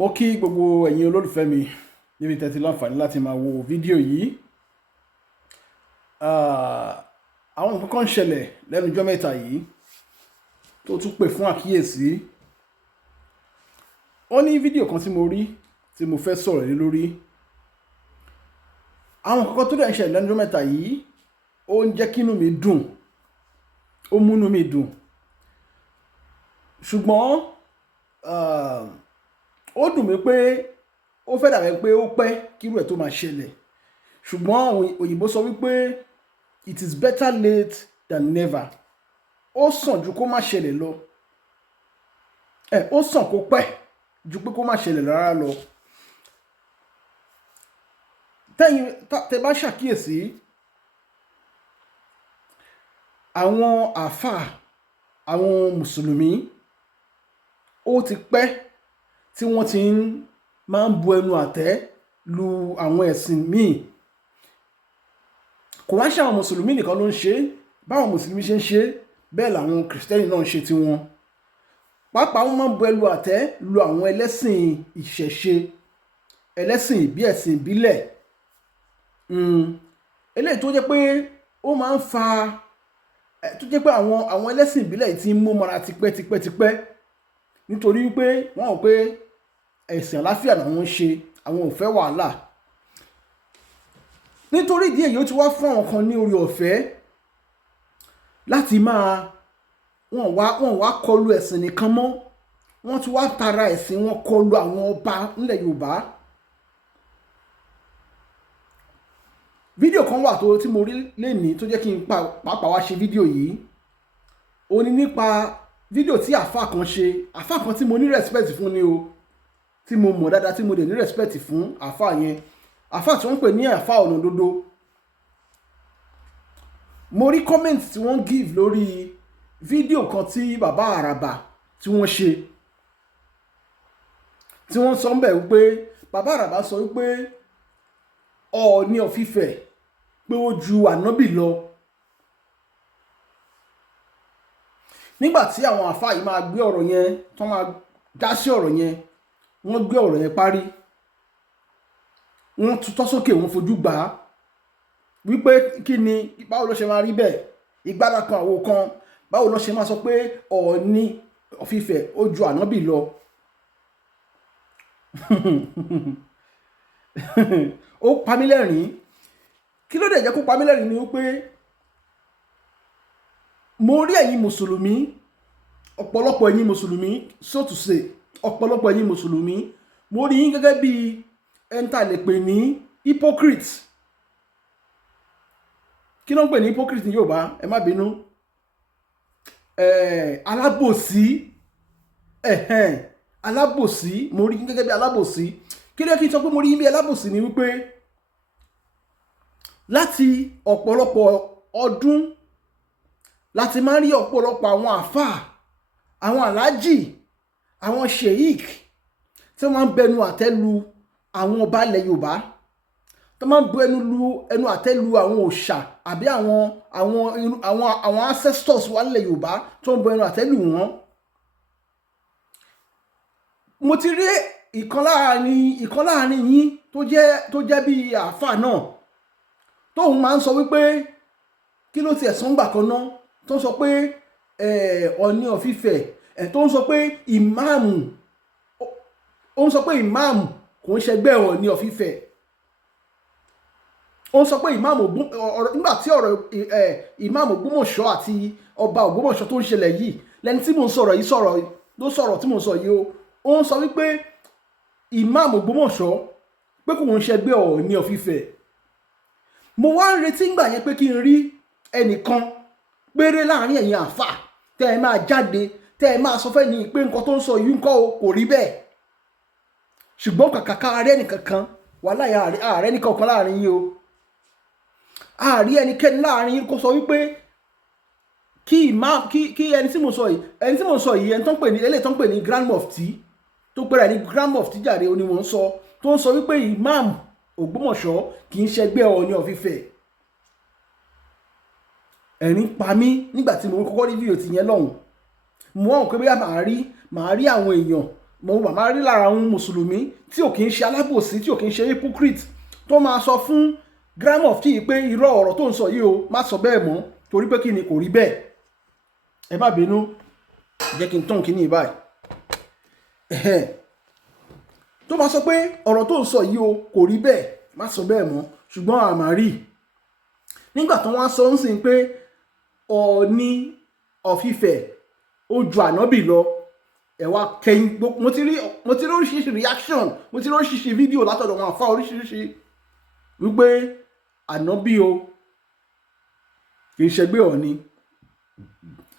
Mo kí gbogbo ẹ̀yin olólùfẹ́ mi níbi tẹ́tí láǹfààní láti máa wo fídíò yìí. Àwọn nǹkan kan ń ṣẹlẹ̀ lẹ́nu ọjọ́ mẹ́ta yìí tó tún pè fún àkíyèsí. Ó ní fídíò kan tí mo rí tí mo fẹ́ sọ̀rọ̀ lé lórí. Àwọn nǹkan kan tó dẹ̀ ń ṣẹlẹ̀ lẹ́nu ọjọ́ mẹ́ta yìí ó ń jẹ́ kí inú mi dùn, ó mú inú mi dùn. Ṣùgbọ́n ó dùn mí pé ó fẹ́ dàbí pé ó pẹ́ kí irú ẹ̀ tó máa ṣẹlẹ̀. Ṣùgbọ́n òyìnbó sọ wípé it is better late than never. Ó sàn ju kó má ṣẹlẹ̀ lọ. Ó sàn kó pẹ́ ju pé kó má ṣẹlẹ̀ rárá lọ. Tẹ́ bá ṣàkíyèsí, àwọn àáfàá, àwọn mùsùlùmí, ó ti pẹ́ tí wọ́n ti máa ń bu ẹnu àtẹ́ lu àwọn ẹ̀sìn míì. Kò wá ṣe àwọn mùsùlùmí nìkan ló ń ṣe, báwọn mùsùlùmí ṣe ń ṣe bẹ́ẹ̀ làwọn kìrìsìtẹ́nì náà ń ṣe tiwọn. Pàápàá wọ́n máa ń bu ẹnu àtẹ́ lu àwọn ẹlẹ́sìn ìṣẹ̀ṣe, ẹlẹ́sìn ẹ̀sìn ìbílẹ̀. Eléyìí tó jẹ́ pé ó máa ń fa, tó jẹ́ pé àwọn ẹlẹ́sìn ìbílẹ̀ ti ń mú mọ́ra tipẹ́ nítorí wípé wọ́n rò pé ẹ̀sìn àlàáfíà làwọn ń ṣe, àwọn ò fẹ́ wàhálà. Nítorí ìdí èyí ó ti wá fún àwọn kan ní oore ọ̀fẹ́ láti wọ́n wá kọlu ẹ̀sìn nìkan mọ́, wọ́n ti wá tara ẹ̀sìn wọn kọlu àwọn ọba nílẹ̀ Yorùbá. Fídíò kan wà tí mo rí lénìí tó jẹ́ kí n pàápàá wá ṣe fídíò yìí. Ó ní nípa fídíò tí àáfàá kan ṣe, àáfàá kan tí mo ní respect fún ni o, tí mo mọ̀ dáadáa, tí mo dẹ̀ ní respect fún àáfàá yẹn. Àáfàá tí wọ́n ń pè ní àáfàá ọ̀nà òdodo. Mo rí comment tí wọ́n give lórí fídíò kan tí bàbá Àràbà tí wọ́n ṣe, tí wọ́n sọ ń bẹ̀ wípé bàbá Àràbà sọ wípé Ooni Of Ife pé ó ju Anobi lọ. Nígbà tí àwọn àáfàá yìí máa gbé ọ̀rọ̀ yẹn, tó máa dá sí ọ̀rọ̀ yẹn, wọ́n gbé ọ̀rọ̀ yẹn parí. Wọ́n tutọ́ sókè, wọ́n fojú gbà á wípé kí ni, báwo ló ṣe máa rí bẹ́ẹ̀, ìgbára kan àwo kan, báwo ló ṣe máa sọ pé Ooni Of Ife ó ju Anobi lọ. Ó pa mí lẹ́rìn-ín. Kí ló dẹ̀ jẹ́ kó pa mí lẹ́rìn-ín ni wípé mo rí ẹ̀yin mùsùlùmí, ọ̀pọ̀lọpọ̀ ẹ̀yin mùsùlùmí, so to say, ọ̀pọ̀lọpọ̀ ẹ̀yin mùsùlùmí, mo rí yín gẹ́gẹ́ bí ẹni tá lè pè ní hypocrite. Kí ló ń pè ní hypocrite ní Yorùbá? Ẹ má bínú. Alábòsí. Alábòsí. Mo rí yín gẹ́gẹ́ bí alábòsí. Kí ló kí n sọ pé mo rí yín bí alábòsí ni wípé láti ọ̀pọ̀lọpọ̀ ọdún láti máa rí ọ̀pọ̀lọpọ̀ àwọn àáfàá, àwọn aláàjì, àwọn sheik tí wọ́n máa ń bẹnu àtẹ́ lu àwọn ọba ilẹ̀ Yorùbá, tí wọ́n máa ń bu ẹnu àtẹ́ lu àwọn òòṣà àbí àwọn ancestors wa nílẹ̀ Yorùbá tó ń bu ẹnu àtẹ́ lù wọ́n. Mo ti rí ìkan láàrin yín tó jẹ́ bí àáfàá náà tóun máa ń sọ wípé kí ló ti ẹ̀sán gbà kan náà, tó ń sọ pé Ooni Of Ife, tó ń sọ pé ìmáàmù, ó ń sọ pé ìmáàmù kò ń ṣẹgbẹ́ Ooni Of Ife. Ó ń sọ pé ìmáàmù, nígbà tí ọ̀rọ̀ ìmáàmù Ògbómọ̀ṣọ́ àti ọba Ògbómọ̀ṣọ́ tó ń ṣẹlẹ̀ yìí, lẹ́ni tí mò ń sọ̀rọ̀ yìí ló sọ̀rọ̀ tí mò ń sọ yìí o. Ó ń sọ wípé ìmáàmù Ògbómọ̀ṣọ́ pé kò ń ṣẹgbẹ́ Ooni Of Ife. Mo wá ń retí ńgbà yẹn pé kí n rí ẹnìkan péré láàrin ẹ̀yin àáfàá tẹ́ ẹ máa jáde, tẹ́ ẹ máa sọ fẹ́ ni pé nǹkan tó ń sọ yìí ńkọ́ o, kò rí bẹ́ẹ̀. Ṣùgbọ́n kàkà ààrẹ nìkankan, wàhálà ààrẹ nìkankan láàrin yín o. Ààrí ẹnikẹ́ni láàrin yín kó sọ wípé kí ẹni tí mo sọ yìí, ẹni tó ń pè ní, eléyìí tó ń pè ní Grand Mufti, tó pèrè ní Grand Mufti jàre, ó ní wọ́n sọ, tó ń sọ wípé ìmáàmù Ògbómọ̀ṣọ́ kì í ṣẹgbẹ́ Ooni Of Ife. Ẹ̀rín pa mí nígbà tí mo kọ́kọ́ rí fídíò ti yẹn lọ́hùn. Mo wọ́n pé bóyá màá rí àwọn èèyàn mo màmá rí lára àwọn mùsùlùmí tí ò kì í ṣe alábòsí tí ò kì í ṣe hypocrite tó máa sọ fún grammar of tea pé irọ́ ọ̀rọ̀ tó ń sọ yìí o má sọ bẹ́ẹ̀ mọ́ torí pé kí ni kò rí bẹ́ẹ̀. Ẹ má bínú jẹ́ kí n tán kí ní báyìí. Tó máa sọ pé ọ̀rọ̀ tó ń sọ yìí o kò rí bẹ́ẹ̀ má sọ bẹ́ẹ̀ mọ́ ṣùgbọ́n àmà rí nígbà tó wọ́n sọ ń sìn pé Ooni of Ife ó ju Anobi lọ ẹ wá kẹyìn mo ti rí oríṣiríṣi reaction mo ti rí oríṣiríṣi fídíò látọ̀dọ̀ wọn àfa oríṣiríṣi wípé Anobi o kì í ṣẹgbẹ́ Ooni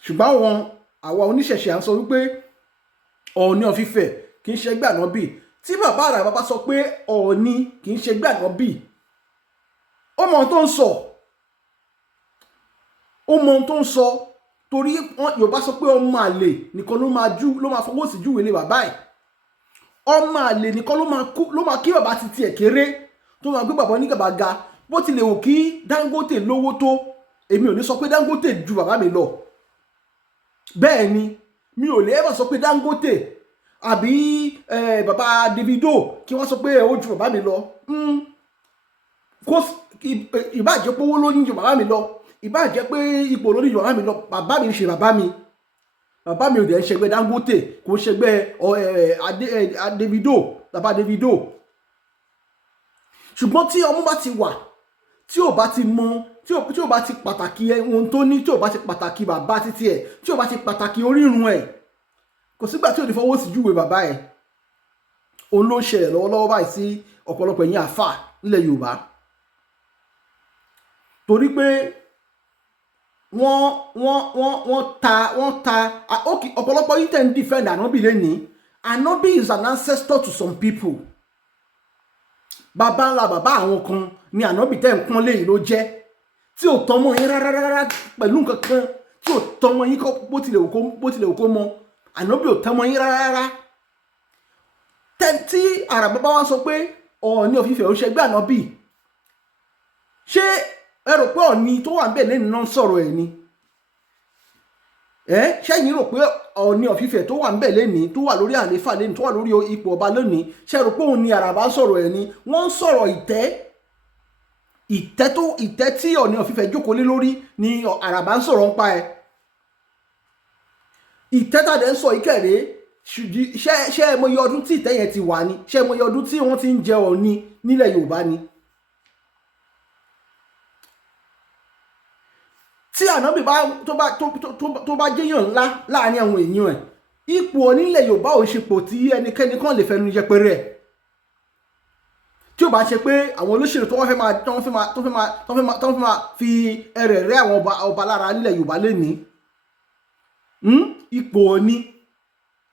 ṣùgbọ́n àwa oníṣẹ̀ṣe à ń sọ wípé Ooni of Ife kì í ṣẹgbẹ́ Anobi tí bàbá Araba bá sọ pé Ooni kì í ṣẹgbẹ́ Anobi ó mọ ohun tó ń sọ torí Yorùbá sọ pé ọmọ àlè nìkan ló máa fọwọ́ sí júwèé lé bàbá ẹ̀ ọmọ àlè nìkan ló máa kí bàbá ti tiẹ̀ kéré tó máa gbé bàbá onígàbà ga bó tilẹ̀ wò kí Dangote lówó tó èmi ò ní sọ pé Dangote ju bàbá mi lọ bẹ́ẹ̀ ni mi ò lè ẹ́bà sọ pé Dangote àbí bàbá Davido kí wọ́n sọ pé ó ju bàbá mi lọ ìbáàjẹ́ pé owó ló ní ju bàbá mi lọ ìbáàjẹ́ pé ipò ló ní ju bàbá mi lọ bàbá mi ṣe bàbá mi ò dẹ̀ ń ṣẹgbẹ́ Dangote kò ń ṣẹgbẹ́ Davido bàbá Davido ṣùgbọ́n tí ọmọ bá ti wà tí ò bá ti mọ tí ò bá ti pàtàkì ohun tó ní tí ò bá ti pàtàkì bàbá títí ẹ̀ tí ò bá ti pàtàkì orírun ẹ̀ kò sígbà tí ò ní fọwọ́ sí júwe bàbá ẹ̀ òun ló ń ṣẹlẹ̀ lọ́wọ́lọ́wọ́ báyìí sí ọ̀pọ̀lọpọ̀ ẹ̀yin àfà nílẹ̀ Yorùbá torí pé wọ́n ta ọ̀pọ̀lọpọ̀ yìí tẹ̀ ń defend Anobi lẹ́ni Anobi is an ancestor to some people bàbá ńlá bàbá àwọn kan ni Anobi tẹ̀ ń pọ́n léyìí ló jẹ́ tí ò tọ́mọ yín rárá pẹ̀lú nǹkan kan tí ò tọ́mọ yín bó tilẹ̀ wò kó mọ Anobi ò tọ́mọ yín rárá tí Araba bá wá sọ pé Ooni of Ife ò ṣẹgbẹ́ Anobi ṣé ẹ rò pé Ooni tó wà ń bẹ̀ lẹ́nu náà sọ̀rọ̀ ẹ̀ ni ṣẹ́yìn rò pé Ooni of Ife tó wà ń bẹ̀ lẹ́ni tó wà lórí àléfà lẹ́ni tó wà lórí ipò ọba lónìí ṣé ẹ rò pé òun ni Araba sọ̀rọ̀ ẹ̀ ni wọ́n ń sọ̀rọ̀ ìtẹ́ tí Ooni of Ife jókòó lé lórí ni Araba ń sọ̀rọ̀ ń pa ẹ̀ ìtẹ́ tàdé ń sọ ìkẹrẹ ṣé ẹ mọyì ọdún tí ìtẹ́ yẹn ti wà ni ṣé ẹ mọyì ọdún tí wọ́n ti ń jẹ Ooni nílẹ̀ Yorùbá ni tí Anobi tó bá jẹ́yàn ńlá láàrin àwọn èèyàn ẹ̀ ipò onílẹ̀ Yorùbá ò ṣe pò tí ẹnikẹ́ni kan lè fẹnu yẹpẹrẹ ẹ̀ tí ó bá ṣe pé àwọn olóṣèlú tó fẹ́ máa fi ẹrẹ̀ rẹ́ àwọn ọba lára nílẹ̀ Yorùbá lénìí ipò Ooni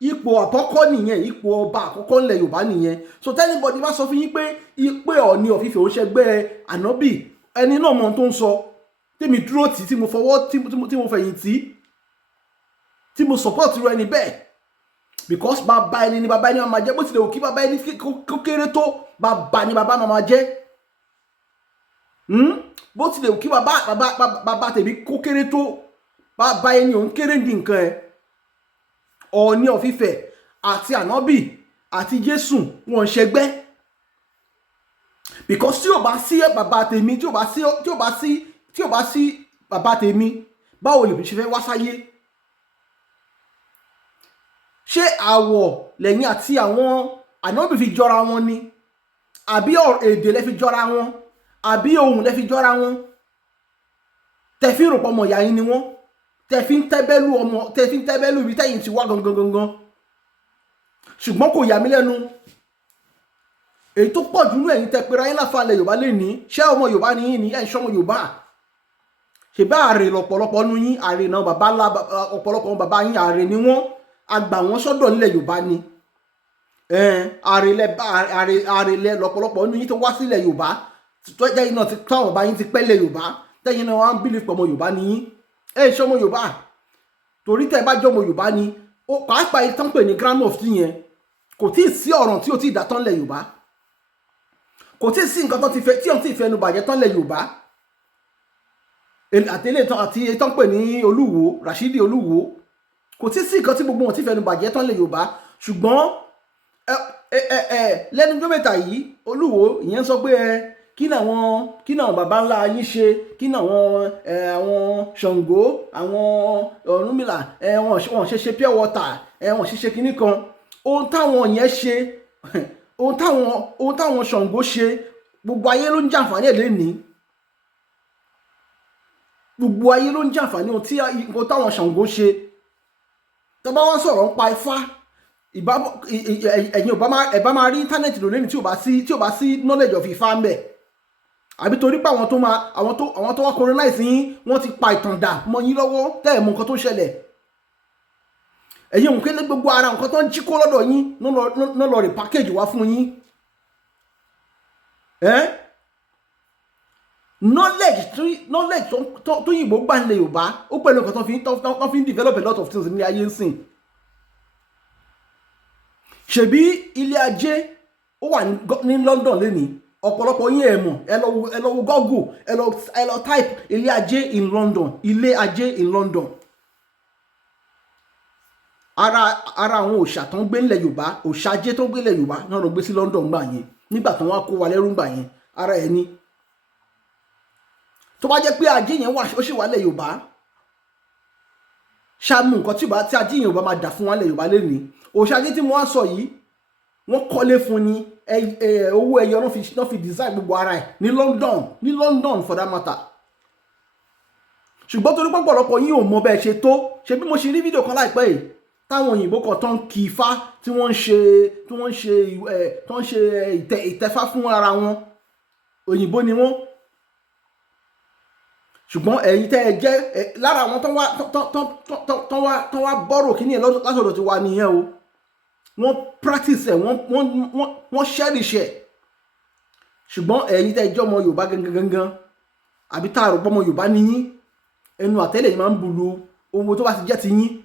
ipò àkọ́kọ́ nìyẹn ipò ọba àkọ́kọ́ nílẹ̀ Yorùbá nìyẹn so tẹ́nibọ̀dì bá sọ fún yín pé ipò Ooni of Ife ò ṣẹgbẹ́ Anobi ẹni náà mọ tó ń sọ tèmi dúró tí mo fọwọ́ tí mo fẹ̀yìn tí mo support rẹ ni bẹ́ẹ̀ because bàbá ẹni ni bàbá ẹni máa jẹ́ bó tilẹ̀ òkí bàbá ẹni kó kéré tó bàbá ni bàbá máa jẹ́ bó tilẹ̀ òkí bàbá tèmi kó kéré tó bàbá ẹni òun kéré ní nǹkan ẹ̀ Ooni of Ife àti Anobi àti Jésù wọn ṣẹgbẹ́ because tí ò bá sí bàbá tèmi tí ò bá sí bàbá tèmi báwo lè ṣe fẹ́ wá sáyé ṣé àwọ̀ lẹ́yìn àti àwọn Anobi fi jọra wọn ni àbí èdè lẹ fi jọra wọn àbí ohun lẹ fi jọra wọn tẹ̀fí rò pọ̀ ọmọ ìyá yín ni wọ́n tẹ̀fí ń tẹ́bẹ́lú ibi tẹ́yìn ti wá gangan ṣùgbọ́n kò yà mí lẹ́nu èyí tó pọ̀ jù nínú ẹ̀yin tẹ́ pera yín láfàlẹ̀ Yorùbá lè ní ṣé ọmọ Yorùbá ni yín ni ẹ̀ ń ṣọmọ Yorùbá ṣe bá àrè lọ́pọ̀lọpọ̀ nínú yín àrè náà bàbá ńlá ọ̀pọ̀lọpọ̀ bàbá yín àrè ni wọ́n àgbà wọn sọ́dọ̀ nílẹ̀ Yorùbá ni àrè lẹ lọ́pọ̀lọpọ̀ nínú yín tó wá sílẹ̀ Yorùbá tó jẹ́ iná táwọn bàbá yín ti pẹ́lẹ̀ Yorùbá tẹ́yìn náà wọ́n á bílí pọ̀ ọmọ Yorùbá ni yín ẹ̀ ṣọmọ Yorùbá torí tẹ́ bá jọmọ Yorùbá ni pàápàá ìtàn pè ní grammar of tea yẹn kò tí ì sí ọ̀ràn tí ò tí ì dá tán lẹ̀ Yorùbá kò tí ì sí nǹkan tó ti fẹ́ tí ò tí ì fẹnu bàjẹ́ tán lẹ̀ Yorùbá àti ìtàn pè ní Olúwo Rashidi Olúwo kò tí ì sí nǹkan tí gbogbo wọn ti fẹnu bàjẹ́ tán lẹ̀ Yorùbá ṣùgbọ́n lẹ́nu ọjọ́ mẹ́ta yìí Olúwo ìyẹn sọ pé kí làwọn baba ńlá yín ṣe, kí làwọn àwọn Ṣàngó àwọn Ọ̀rúnmìlà wọn ṣe pure water wọn ṣe kinní kan. Ohun táwọn yẹn ṣe ohun táwọn Ṣàngó ṣe gbogbo ayé ló ń jàǹfààní ẹ̀ lénìí. Gbogbo ayé ló ń jàǹfààní ohun táwọn Ṣàngó ṣe. Tó bá wọ́n sọ̀rọ̀ ń pa Ifá ẹ̀yin ẹ̀ bá máa rí íńtánẹ́ẹ̀tì lónìí tí ò bá sí knowledge of Ifá ń bẹ̀. Àbí torí pé àwọn tó wá colonize yín wọ́n ti pa ìtàn dà mọ́ yín lọ́wọ́ tẹ́ ẹ̀ mọ̀ nǹkan tó ṣẹlẹ̀. Ẹ̀yin òun kéde gbogbo ara nǹkan tó ń jí kó lọ́dọ̀ yín náà lọ rí package wá fún yín. Knowledge tó yìnbó gbà nílẹ̀ Yorùbá ó pẹ̀lú nǹkan tó fi ń develop a lot of things ní ayé ń sìn. Ṣebí ilé ajé ó wà ní London lénìí, ọ̀pọ̀lọpọ̀ yín ẹ̀ mọ̀, ẹ lọ wo Google, ẹ lọ type ilé ajé in London, ilé ajé in London. Ara àwọn òòṣà tó ń gbé nílẹ̀ Yorùbá, òòṣà ajé tó ń gbé nílẹ̀ Yorùbá náà ló gbé sí London gbà yẹn nígbà tó wá kó wa lẹ́rú gbà yẹn. Ara ẹ̀ ni tó bá jẹ́ pé ajé yẹn ó sì wà nílẹ̀ Yorùbá, ṣáàmù nǹkan tí ajé yẹn ò bá máa dà fún wa nílẹ̀ Yorùbá lénìí. Òòṣà ajé tí mo wá sọ yìí wọ́n kọ́lé fún ni, owó ẹyọ náà fi design gbogbo ara ẹ̀ ní London for that matter. Ṣùgbọ́n torí pọ̀pọ̀lọpọ̀ yín ò mọ bẹ́ẹ̀ ṣe tó, ṣe bí mo ṣe rí fídíò kan láìpẹ́ yìí táwọn òyìnbó kan tó ń kí Ifá tí wọ́n ń ṣe ìtẹ̀fá fún ara wọn, òyìnbó ni wọ́n. Ṣùgbọ́n ẹ̀yin tẹ́ ẹ jẹ́ lára àwọn tó wá bọ́rọ̀ kí ní ẹ̀ látọ̀dọ̀ ti wà nìyẹn o. Wọ́n practice ẹ̀, wọ́n cherish ẹ̀. Ṣùgbọ́n ẹ̀yin tẹ́ ẹ jẹ́ ọmọ Yorùbá gangan àbí tá a rò pé ọmọ Yorùbá ni yín, ẹnu àtẹ́lẹ̀ yín máa ń bulu owó tó bá ti jẹ́ ti yín.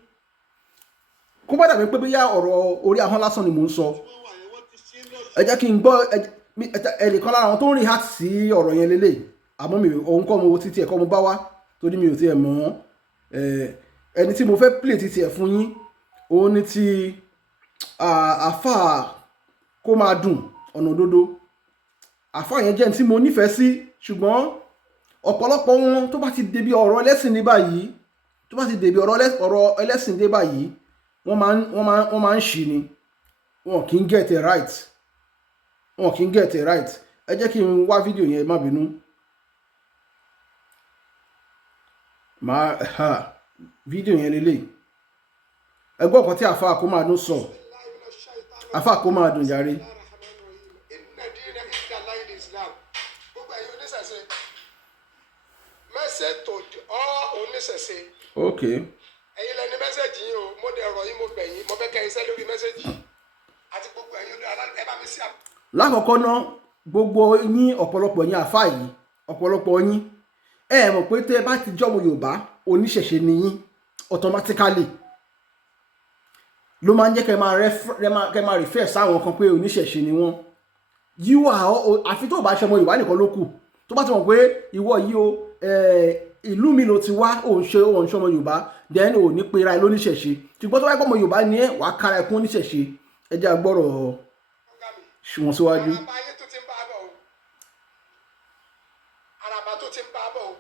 Kó bá dàbí pé bóyá ọ̀rọ̀ orí ahọ́n lásán ni mò ń sọ. Ẹ jẹ́ kí n gbọ́ ẹnìkan lára àwọn tó ń react sí ọ̀rọ̀ yẹn lélẹ̀. Àmọ́ òun kọ́ mo títí ẹ̀ kọ́ mo bá wá torí mi ò tiẹ̀ mọ̀ ẹni tí mo fẹ́ play títí ẹ̀ fún yín. Òun ni ti àfà Komadun ọ̀nà òdodo. Àfà yẹn jẹ́ ní tí mo nífẹ̀ẹ́ sí, ṣùgbọ́n ọ̀pọ̀lọpọ̀ wọn tó bá ti débi ọ̀rọ̀ ẹlẹ́sìn dé báyìí wọ́n máa ń ṣì ni, wọn kì í get it right. Ẹ jẹ́ kí n wá fídíò yẹn, má bínú. Fídíò yẹn lélẹ̀. Ẹ gbọ́ nǹkan tí àfà Komadun sọ. Àfà Komadun jàre. Okay. Ẹ̀yin lẹni mẹ́sẹ̀jì yín o, mo dẹ̀ rọ̀ yín, mo bẹ̀ yín, mo fẹ́ kẹ́ iṣẹ́ lórí mẹ́sẹ̀jì àti gbogbo ẹ̀yin olórí ẹ bá mi sí àpò. Lákọ̀ọ́kọ́ náà gbogbo yín ọ̀pọ̀lọpọ̀ yín àfà yìí, ọ̀pọ̀lọpọ̀ yín ẹ mọ̀ pé tẹ́ ẹ bá ti jọ́mọ Yorùbá oníṣẹ̀ṣe ni yín automatically ló máa ń jẹ́ kẹ́ máa refer sáwọn kan pé oníṣẹ̀ṣe ni wọ́n. Àfi tó bá ṣe ọmọ Yorùbá nìkan ló kù tó bá ti mọ̀ pé ìwọ yìí o ìlú mi ló ti wá òun ṣe ọmọ Yorùbá then ò ní pera ẹ lóníṣẹ̀ṣe. Ṣùgbọ́n tó bá gbọ́ ọmọ Yorùbá ni ẹ wàá kára ẹkún oníṣẹ̀ṣe. Ẹ jẹ́ agbọ́rọ̀ wọn síwájú. Araba tó ti ń bá bọ̀ o.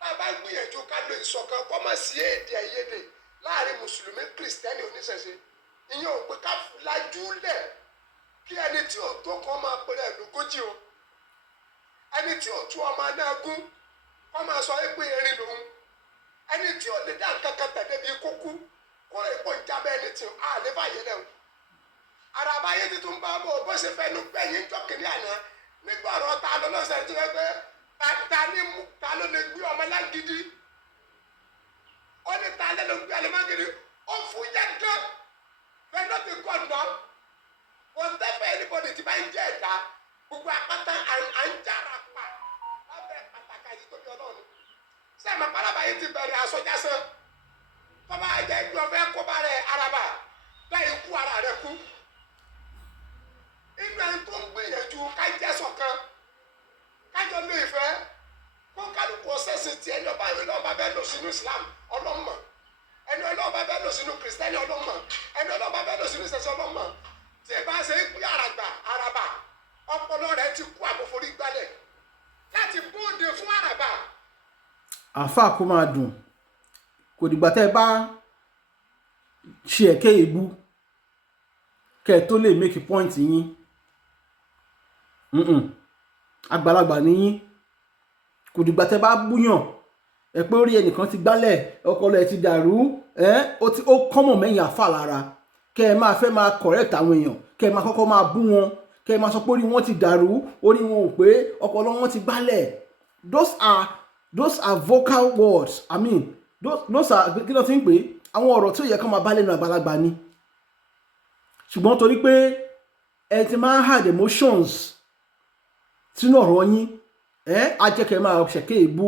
Bàbá gbìyànjú ká lo ìṣọ̀kan kó má sí èdè àìyedè láàrin Mùsùlùmí Kìrìsìtẹ́nì oníṣẹ̀ṣe. Ìyẹn ò pé ká lajú lẹ̀ kí ẹni tí ò tó kan máa pèrè ẹ̀dógójì o. Ẹni tí ò tú ọmọ náà gún kó máa sọ pé erin lòun. Ẹni tí ò lè dá nǹkan kan tẹ̀lé bíi kúkú kó lè pọ̀ jábẹ́ ẹni tí a lè fàyè lẹ̀ o. Araba ayé ti tún bá bọ̀ bó ṣe fẹ́ nu gbẹ̀yìn jọ́kìnrin àná nígbà ọ̀rọ̀ ta ló lọ́sẹ̀ tí wọ́n gbé ta ló lè gbé ọmọ lágídí. Ó ní ta ló lè gbé ọmọ lágídí. Ó fún yẹn gan. Fẹ́ ló ti kọ́ ǹdọ́. Wọ́n tẹ́fẹ̀ anybody ti bá ń jẹ́ ẹ̀dá. Gbogbo apáta à ń jára pa. Lábẹ́ pàtàkì àti tóbi Ọlọ́run. Sẹ́mi Araba yìí ti bẹ̀rẹ̀ àsọjásán. Bàbá ẹ̀jẹ̀ ìgbẹ́ ọ̀fẹ́ kó bá rẹ̀ Araba. Bẹ́ẹ̀ ikú ara rẹ̀ kú. Inú ẹni tó ń gbìyànjú ká jẹ́ ṣọ̀kan. Kájọ ní ìfẹ́. Kó kálukú ọ̀sẹ̀sìn tí ẹni ọba bẹ́ẹ̀ lò sínú Islam ọlọ́mọ. Ẹni ọlọ́ba bẹ́ẹ̀ lò sínú Kìrìsìtẹ́nì ọlọ́mọ. Ẹni ọlọ́ba bẹ́ẹ̀ lò sínú ìṣẹ̀ṣẹ̀ ọlọ́mọ. Tí tí ẹ bá ṣe é pé àràbà ọpọlọ rẹ ti kú àbòforí gbálẹ̀ láti bóde fún àràbà. Alfa Komadun kò dìgbà tẹ́ ẹ bá ṣe ẹ̀kẹ́ èébú kẹ́ ẹ tó lè make point yín. Àgbàlagbà ni yín, kò dìgbà tẹ́ bá búyàn ẹ pé orí ẹnìkan ti gbálẹ̀ ọpọlọ ẹ ti dàrú ó kọ́mọ̀ mẹ́yìn Alfa lára kẹ́ ẹ máa fẹ́ máa correct àwọn èèyàn, kẹ́ ẹ máa kọ́kọ́ máa bú wọn, kẹ́ ẹ máa sọ pé orí wọn ti dàrú, orí wọn ò pé, ọpọlọ wọn ti gbálẹ̀. Those are vocal words. I mean those are kí ló ti ń pè àwọn ọ̀rọ̀ tí ó yẹ kó máa bá lẹ́nu àgbàlagbà ni. Ṣùgbọ́n torí pé ẹ ti máa ń hide emotions sínú ọ̀rọ̀ yín, á jẹ́ kẹ́ ẹ máa ṣẹ̀kẹ́ èébú.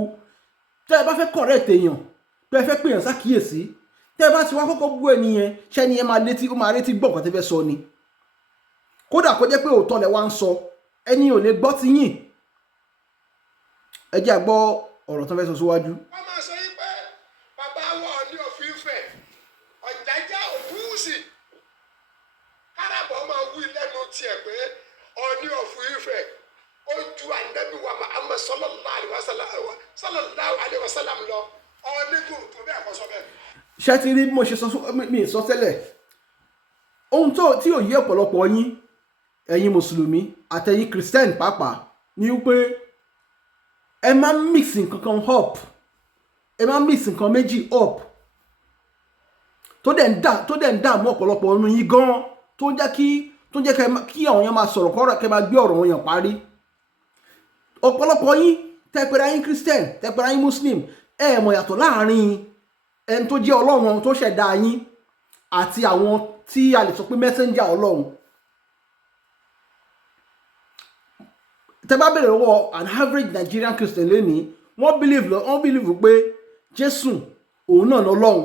Tẹ́ ẹ bá fẹ́ correct èèyàn, tẹ́ ẹ fẹ́ pè èèyàn sákìyèsí, tẹ́ ẹ bá ti wá kọ́kọ́ bú ẹni yẹn, ṣẹ́ni yẹn máa retí gbọ́ nǹkan tẹ́ fẹ́ sọ ni. Kódà kó jẹ́ pé òótọ́ lẹ wá ń sọ, ẹni ò lè gbọ́ ti yín. Ẹ jẹ́ àgbọ́ ọ̀rọ̀ tó fẹ́ sọ síwájú. wọ́n máa sọ yí pé bàbá wa Ooni of Ife Ọ̀jájá Ògúnwùsì káràbọ̀ máa wí lẹ́nu tiẹ̀ pé Ooni of Ife ó ju Ànábì wa Muhammad sallallahu alaihi wasallam lọ Ooni kò tó bẹ́ẹ̀ kọ́ sọ bẹ́ẹ̀. Ṣé ti rí bí mo ṣe sọ tẹ́lẹ̀? Ohun tí ò yé ọ̀pọ̀lọpọ̀ yín, ẹ̀yin mùsùlùmí àtẹ̀yin Christian pàápàá, ni wípé ẹ máa ń mix nǹkan kan up, ẹ máa ń mix nǹkan méjì up tó dẹ̀ ń dààmú ọ̀pọ̀lọpọ̀ ọ̀run yín gan-an, tó jẹ́ kí àwọn èèyàn máa sọ̀rọ̀ kọ́rọ̀ kẹ́ máa gbé ọ̀rọ̀ wọn yàn parí. Ọ̀pọ̀lọpọ̀ yín tẹ́pẹ́ra yín Christian, tẹ́pẹ́ra yín Muslim, ẹ mọ̀ yàtọ̀ láàrin ẹni tó jẹ́ Ọlọ́run tó ṣẹ̀dá yín àti àwọn tí a lè sọ pé messenger Ọlọ́run. Tẹ́ bá bẹ̀rẹ̀ lọ́wọ́ an average Nigerian Christian lónìí, wọ́n believe pé Jésù òun náà lọ́lọ́run.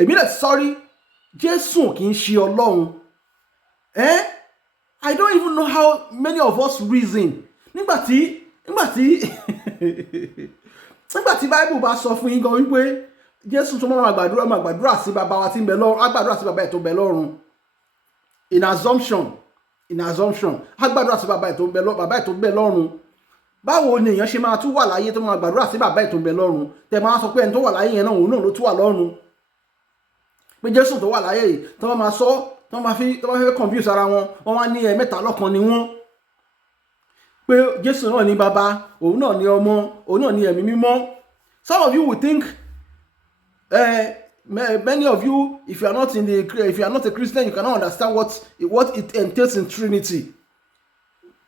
Èmi lè sọ́rí, Jésù kì í ṣe Ọlọ́run. I don't even know how many of us reason. Nígbàtí Bible bá sọ fún yín gan wípé Jésù tó máa gbàdúrà sí bàbá wa tí ń bẹ lọ́run, á gbàdúrà sí bàbá ẹ̀ tó bẹ lọ́run. In assumption, á gbàdúrà sí bàbá ẹ̀ tó bẹ lọ́run. Báwo ni èèyàn ṣe máa tún wà láyé tó máa gbàdúrà sí bàbá ẹ̀ tó bẹ lọ́run? Tẹ́ máa sọ pé ẹni tó wà láyé yẹn náà òun náà ló tún wà lọ́run. Pé Jésù tó wà láyé yìí tó bá máa sọ, tó bá fẹ́ confuse ara wọn, wọ́n wá ní mẹ́ta lọ́kan ni wọ́n. Pé Jésù náà ní bàbá, òun náà ní ọmọ, òun náà ní ẹ̀mí mímọ́. Some of you would think, many of you, if you are not a Christian, you cannot understand what it entails in Trinity.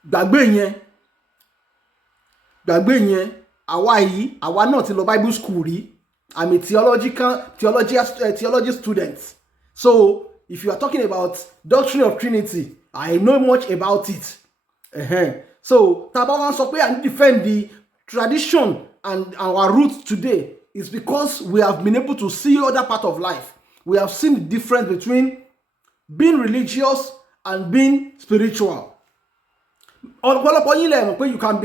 Gbàgbé yẹn, àwa náà ti lọ Bible school rí. I'm a theology student. So if you are talking about doctrine of Trinity, I know much about it. So taba wan sọ pé I defend the tradition and our roots today is because we have been able to see other part of life. We have seen the difference between being religious and being spiritual. Ọ̀pọ̀lọpọ̀ yín lẹ mọ̀ pé you can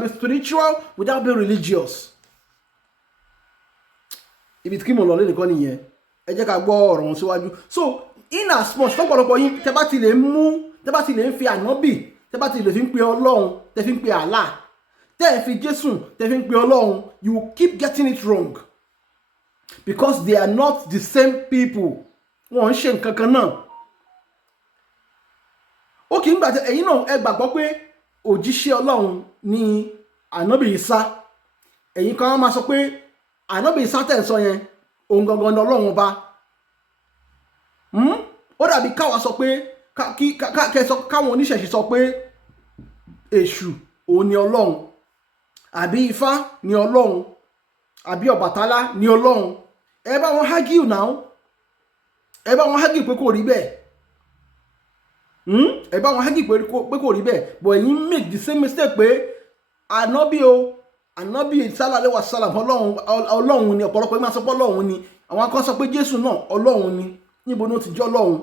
be spiritual without being religious. Ibi tí kí mo lọ lé nìkan nìyẹn. Ẹ jẹ́ ká gbọ́ ọ̀rọ̀ wọn síwájú. So in as much tọ́pọ̀lọpọ̀ yín tẹ́ bá ti lè ń fi Anobi, tẹ́ bá ti lè fi ń pe Ọlọ́run, tẹ́ fi ń pe Allah, tẹ́ fi Jésù, tẹ́ fi ń pe Ọlọ́run, you keep getting it wrong because they are not the same people. Wọ́n ń ṣe nǹkan kan náà. Ó kì í gbà tẹ ẹ̀yin náà ẹ gbàgbọ́ pé òjíṣẹ́ Ọlọ́run ni Anobi Isa. Ẹ̀yin kan máa sọ pé Anobi Isa tẹ̀ ń sọ yẹn òun gangan ni Ọlọ́run ọba. Ó dàbí káwa sọ pé káwọn oníṣẹ̀ṣe sọ pé Èṣù òun ni Ọlọ́run, àbí Ifá ni Ọlọ́run, àbí Ọbàtálá ni Ọlọ́run. Ẹ bá wọn argue now. Ẹ bá wọn argue pé kò rí bẹ́ẹ̀. Ẹ bá wọn argue pé kò rí bẹ́ẹ̀. But ẹ̀yin make the same mistake pé Anobi sallallahu alaihi wasallam Ọlọ́run ni. Ọ̀pọ̀lọpọ̀ yín máa sọ pé Ọlọ́run ni. Àwọn kan sọ pé Jésù náà Ọlọ́run ni. Níbo ni ó ti jẹ́ Ọlọ́run?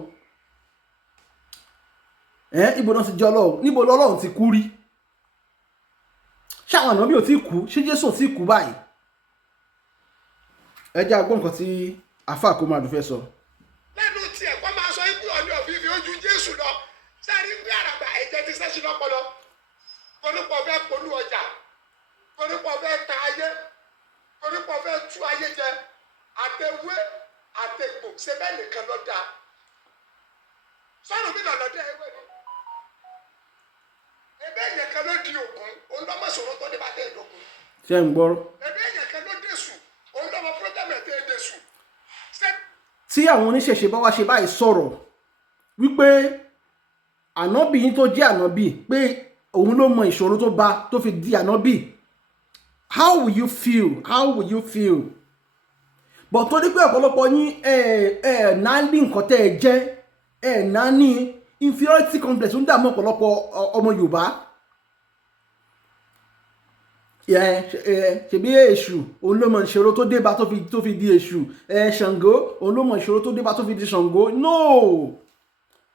Ibo náà ti jẹ́ Ọlọ́run? Níbo lọ́lọ́run ti kú rí? Ṣé àwọn Anobi ò tí kú? Ṣé Jésù ò tí kú báyìí? Ẹ jẹ́ a gbọ́ nǹkan tí Alfa Komadun fẹ́ sọ. fẹ́ sí lọ́pọlọ torípọ̀ fẹ́ polú ọjà torípọ̀ fẹ́ ta ayé torípọ̀ fẹ́ tú ayé jẹ àtẹwé àtẹgbò ṣe bẹ́ẹ̀ nìkan lọ dáa sọ́run mi lọ́dọ̀ dé ewé ni ebe èèyàn kan ló di ògùn òun lọ́mọ sọ̀rọ̀ tó ní bá dé ìdógún. ṣé ń gbọ́rọ̀. ebe èèyàn kan ló dé sùn òun lọ́mọ pírọ́tẹ́mù ẹ̀ tẹ́ dé sùn. tí àwọn oníṣẹ̀ṣe bá wá ṣe báyìí sọ̀rọ̀ wípé ànábì yín tó jẹ́ ànábì pé òun ló mọ ìṣòro tó bá tó fi di ànábì, how will you feel? How will you feel? but torí pé ọ̀pọ̀lọpọ̀ yín náà ní nǹkan tẹ́ ẹ jẹ́ náà ní inferiority complex ń dààmú ọ̀pọ̀lọpọ̀ ọmọ Yorùbá. ṣebí èṣù òun ló mọ ìṣòro tó dé bá tó fi di èṣù, Ṣàngó òun ló mọ ìṣòro tó dé bá tó fi di Ṣàngó. No,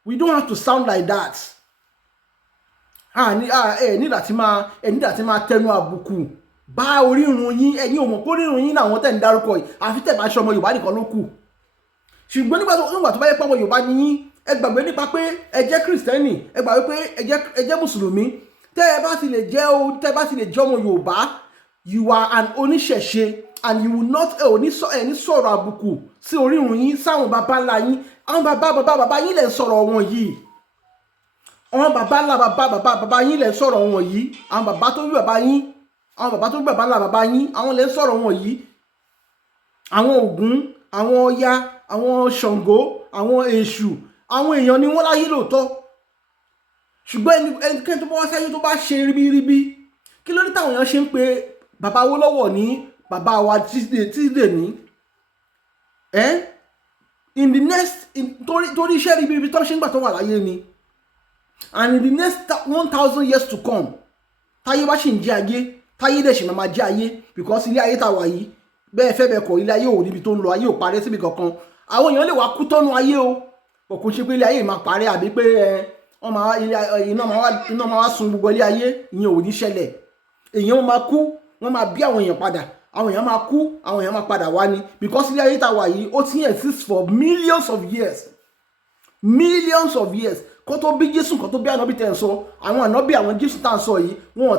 we don't have to sound like that. nígbà tí máa tẹnu àbùkù bá orírun yín, ẹ̀yin ò mọ̀ pé orírun yín làwọn tẹ̀ ń dárúkọ yìí, àfi tẹ̀ bá ṣe ọmọ Yorùbá nìkan ló kù. ṣùgbọ́n nígbà tó bá yẹ pé ọmọ Yorùbá ni yín, ẹ gbàgbé nípa pé ẹ jẹ́ Kristẹni, ẹ gbàgbé pé ẹ jẹ́ Mùsùlùmí. tẹ́ ẹ bá ti lè jẹ́ ọmọ Yorùbá, you are an oníṣẹ̀ṣe and you will not ní sọ̀rọ̀ àbùkù sí orírun yín, sáwọn bàbá ńlá yín. Àwọn bàbá yín lè sọ̀rọ̀ wọn yìí, àwọn bàbá ńlá bàbá yín lè sọ̀rọ̀ wọn yìí, àwọn bàbá tó bí bàbá yín, àwọn bàbá tó bí bàbá ńlá bàbá yín, àwọn lè sọ̀rọ̀ wọn yìí. àwọn Ògún, àwọn Ọya, àwọn Ṣàngó, àwọn Èṣù, àwọn èèyàn ni wọ́n láyé lóòótọ́. ṣùgbọ́n ẹnikẹ́ni tó bá wá sáyé tó bá ṣe ríbíríbí, kí ló dé táwọn èèyàn ṣe ń pe bàbá Awólọ́wọ̀ ní bàbá wa tíde ní in the next torí iṣẹ́ ríbíríbí tó ṣe ń gbà tó wà láyé ni, and in the next 1000 years to come, táyé bá ṣì ń jẹ́ ayé, táyé dẹ̀ ṣì máa jẹ́ ayé, because ilé ayé tá wà yìí bẹ́ẹ̀ fẹ́ bẹ́ẹ̀ kọ́, ilé ayé ò níbi tó ń lọ, ayé ò parẹ́ síbi kankan. àwọn èèyàn lè wá kú tọ́nu ayé o, kò ṣe pé ilé ayé máa parẹ́ àbí pé iná máa wá sun gbogbo ilé ayé, ìyẹn ò ní ṣẹlẹ̀. èèyàn máa kú, wọ́n máa bí àwọn èèyàn padà, àwọn èèyàn máa kú, àwọn èèyàn máa padà wá ni, because ilé ayé tá wà yìí ó ti exist for millions of years kó tó bí Jésù, kó tó bí ànábì tẹ̀ ń sọ, àwọn ànábì àwọn Jésù tá à ń sọ yìí wọn ò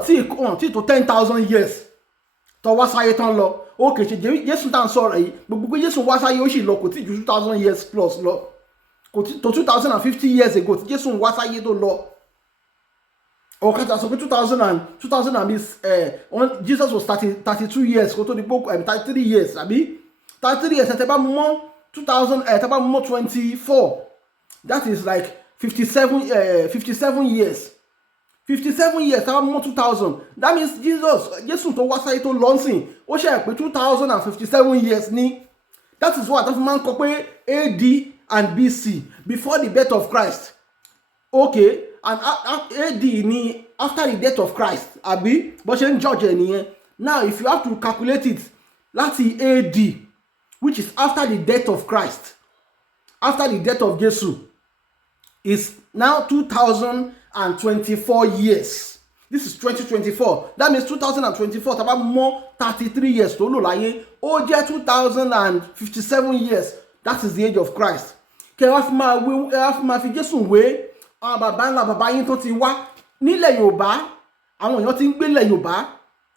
tí tó 10,000 years tó wá sáyé tán lọ. ó kè ṣe Jésù tá à ń sọ̀rọ̀ yìí, gbogbo pé Jésù wá sáyé ó sì lọ, kò tí ju 2000 years plus lọ, kò tí tó 2050 years ago tí Jésù wá sáyé tó lọ. ọ̀kadà sọ pé 2000 means Jesus was 32 years kó tó di gbogbo 33 years àbí 33 years tẹ́ bá mú mọ́ 2000 tẹ́ bá mú mọ́ 24, that is like 57 years. 57 years tẹ́ bá mú mọ́ 2000, that means Jésù tó wá sáyé tó lọ́nsìn ó ṣe pé 2057 years ni. that is why àtàfin máa ń kọ pé AD and BC, before the birth of Christ. okay, and AD ni after the death of Christ àbí bó ṣe ń judge ẹ̀ nìyẹn. now if you have to calculate it láti AD, which is after the death of Christ, after the death of Jesus, is now 2024 years. This is 2024. That means 2024 tá bá mọ́ 33 years tó lò láyé, ó jẹ́ 2057 years. That is the age of Christ. kẹ́ wá fi máa fi Jésù wé àwọn bàbá ńlá bàbá yín tó ti wá nílẹ̀ Yorùbá. àwọn èèyàn ti ń gbé nílẹ̀ Yorùbá,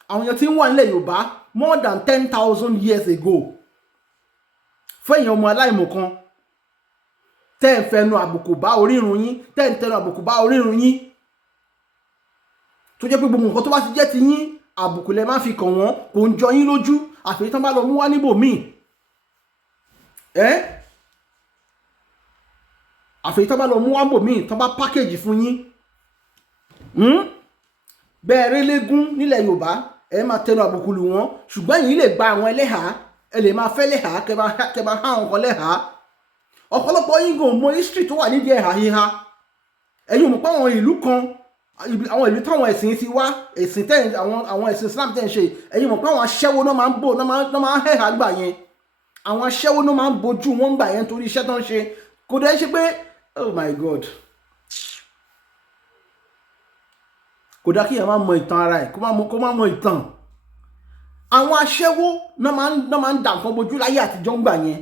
àwọn èèyàn ti ń wà nílẹ̀ Yorùbá more than 10,000 years ago. fún èèyàn ọmọ aláìmọ̀kan tẹ́ ń fẹnu àbùkù bá orírun yín, tẹ́ ń tẹnu àbùkù bá orírun yín, tó jẹ́ pé gbogbo nǹkan tó bá ti jẹ́ ti yín àbùkù lẹ máa fi kàn wọ́n, kò ń jọ yín lójú, àfi tán bá lọ mú wá níbòmíì. àfi tán bá lọ mú wá níbòmíì, tán bá pákéjì fún yín. bẹ́ẹ̀ rí légún nílẹ̀ Yorùbá, ẹ máa tẹnu àbùkù lù wọ́n, ṣùgbọ́n ẹ̀yin lè gba àwọn ẹlẹ́hàá, ẹ lè máa fẹ́ lẹ́hàá, kẹ́ máa há àwọn kan lẹ́hàá. ọ̀pọ̀lọpọ̀ yín gan mọ history tó wà nídìí ẹ̀hà híhá. ẹ̀yin mọ̀ pé àwọn ìlú kan, àwọn ìlú táwọn ẹ̀sìn ti wá, ẹ̀sìn àwọn ẹ̀sìn Islam tẹ́ ń ṣe, ẹ̀yin mọ̀ pé àwọn aṣẹ́wó náà máa ń bò, náà máa ń hẹ̀hà gbà yẹn. àwọn aṣẹ́wó náà máa ń bojú wọn gbà yẹn torí iṣẹ́ tó ń ṣe. kò dẹ́ ṣe pé oh my God, kò dá kí èèyàn máa mọ ìtàn ara ẹ̀, kó má mọ ìtàn. àwọn aṣẹ́wó náà máa ń dà nǹkan bojú láyé àtijọ́ ń gbà yẹn,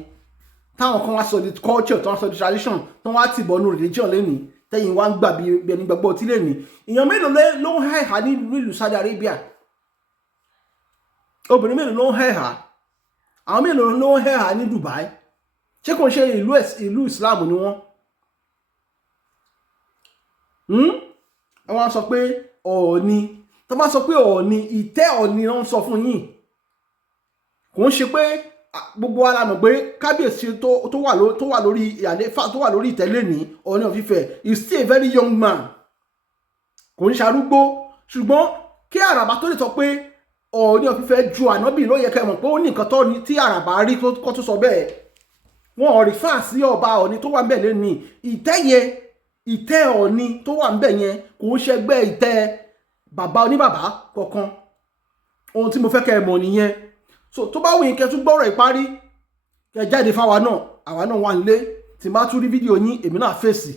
táwọn kan wá sọ di culture, tó wá sọ di tradition, tó wá ti bọ̀ nù religion lẹ́nìí. tẹ́yìn wá ń gbà bí ẹni gbàgbọ́ tí lè ní èèyàn mélòó ló ń hẹ́hà nílùú Saudi Arabia obìnrin mélòó ló ń hẹ́hà àwọn mélòó ló ń hẹ́hà ní Dubai ṣé kò ń ṣe ìlú Islam ni wọ́n wọ́n sọ pé Ọọ̀ni tó bá sọ pé Ọọ̀ni ìtẹ́ Ọọ̀ni ló ń sọ fún yín kò ń ṣe pé gbogbo ara mọ̀ pé kábíyèsí tó wà lórí àléfà tó wà lórí ìtẹ́lẹ̀ ní Ọọ̀ni of Ife is still a very young man kò ń ṣarúgbó ṣùgbọ́n kí Àràbà tó lè sọ pé Ọọ̀ni of Ife ju Anobi ló yẹ kẹ́ mọ̀ pé ó ní nǹkan tó ní tí Àràbà rí kó tó sọ bẹ́ẹ̀ wọn ò rí fáà sí ọba Ọọ̀ni tó wà ń bẹ̀ lẹ́ni ìtẹ́ Ọọ̀ni tó wà ń bẹ̀ yẹn kò ń ṣẹgbẹ́ ìtẹ́ bàbá oníbàbá kankan ohun tí mo fẹ́ kẹ́ ẹ mọ̀ nìyẹn so tó bá wù yín kẹ́ tún gbọ́rọ̀ ìparí kẹ́ jáde fáwa náà àwa náà wà nílé tí bá tún rí fídíò yín èmi náà fèsì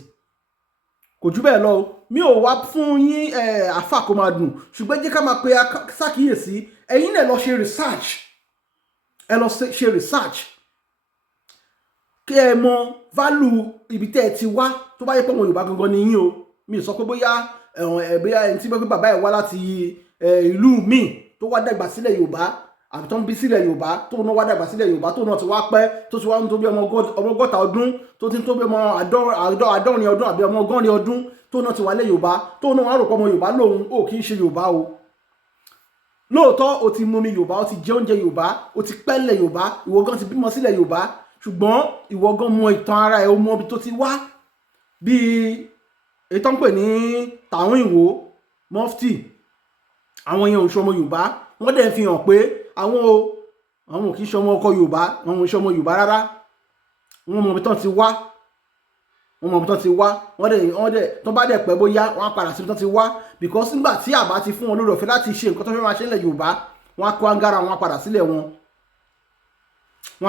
kò jù bẹ́ẹ̀ lọ mi ò wá fún yín Alfa Komadun ṣùgbọ́n jẹ́ ká máa pe ṣàkíyèsí ẹ̀yin náà lọ ṣe research kí ẹ mọ value ibi tẹ́ ẹ ti wá tó bá yẹ pé ọmọ Yorùbá gangan ni yín o mi sọ pé bóyá ẹni tí bàbá ẹ̀ wá láti ìlú míì tó wá dàgbà sílẹ̀ Yorùbá àbí tó ń bí sílẹ̀ Yorùbá tó náà wá dàgbà sílẹ̀ Yorùbá tó náà ti wá pẹ́ tó ti wá ń tó bí ọmọ 100 ọdún tó ti ń tó bí ọmọ 70 ọdún àbí ọmọ 100 ọdún tó náà ti wà lẹ̀ Yorùbá tó náà wá rò pé ọmọ Yorùbá lòun ò kì í ṣe Yorùbá o lóòótọ́ o ti mumi Yorùbá o ti jẹ oúnjẹ Yorùbá o ti pẹ́lẹ̀ Yorùbá ìwọ gan ti bímọ sílẹ̀ Yorùbá ṣùgbọ́n ìwọ gan mọ ìtàn ara ẹ̀ o mọ ibi tó ti wá bíi ètò ń pè ní tàwọn ìwò mọ́fítì àwọn yẹn ò ń ṣọmọ Yorùbá wọ́n dẹ̀ fi hàn pé àwọn ò kì í ṣọmọ ọkọ Yorùbá àwọn ò ń ṣọmọ Yorùbá rárá wọ́n mọ ibi tán ti wá wọ́n dẹ̀ tó bá dẹ̀ pẹ́ bóyá wọ́n á padà sí ibi tán ti wá because nígbà tí àbá ti fún wọn lórí ọ̀fẹ́ láti ṣe nǹkan tó fẹ́ máa ṣe nílẹ̀ Yorùbá wọ́n á kó angara wọn á padà sílẹ̀ wọn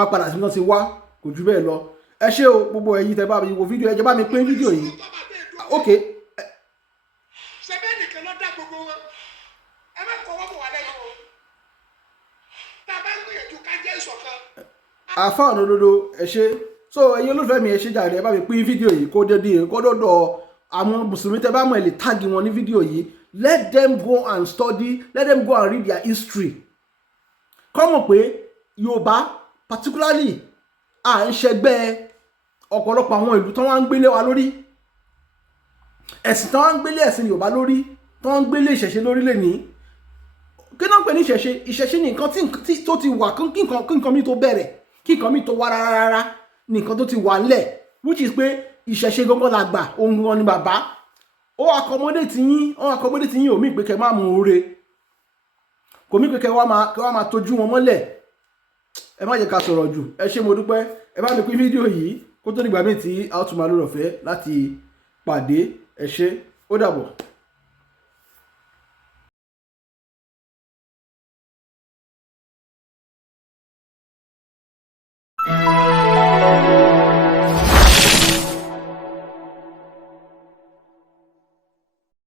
á padà sí ibi tán ti wá kò jù bẹ́ẹ̀ lọ ẹ ṣé o gbogbo ẹ̀yin tẹ́ bá mi wo fídíò ẹ jẹ́ bá mi pín fídíò yìí ok. ṣẹbẹ́ nìkan ló dá gbogbo wọn ẹ má kọ́ wọ́pọ̀ wà lẹ́yìn o tá a bá gbìyànjú ká jẹ́ ìṣọ̀kan. Alfa òdodo ẹ ṣé so ẹ̀yin olólùfẹ́ mi ẹ ṣé jàre ẹ bá mi pín fídíò yìí kó dọ́dọ̀ àwọn mùsùlùmí tẹ́ bá mọ̀ ẹ lè táàgì wọn ní fídíò yìí let them go and study let them go and read their history kọ́ mọ̀ pé Yorùbá particularly à ń ṣẹgbẹ́ ọ̀pọ̀lọpọ̀ àwọn ìlú tó wá ń gbélé wa lórí ẹ̀sìn tó wá ń gbélé ẹ̀sìn Yorùbá lórí tó wá ń gbélé ìṣẹ̀ṣe lórí lè ní kí náà pè ní ìṣẹ̀ṣe ní nǹkan tó ti wà kí nǹkan mi tó bẹ̀rẹ̀ kí nǹkan mi tó wá rárá ní nǹkan tó ti wà ńlẹ̀ which is pé ìṣẹ̀ṣe gangan la gbà ohun gan ni bàbá ó accommodate yín òmí pé kẹ má mú oore kò mí pé kẹ wá máa tójú wọn mọ́lẹ̀ ẹ má jẹ́ ká sọ̀rọ̀ jù ẹ ṣé mo dúpẹ́ ẹ bá mi pín fídíò yìí kó tó dìgbà míì tí a ó tún máa lórí ọ̀fẹ́ láti pàdé ẹ ṣé ó dàbọ̀.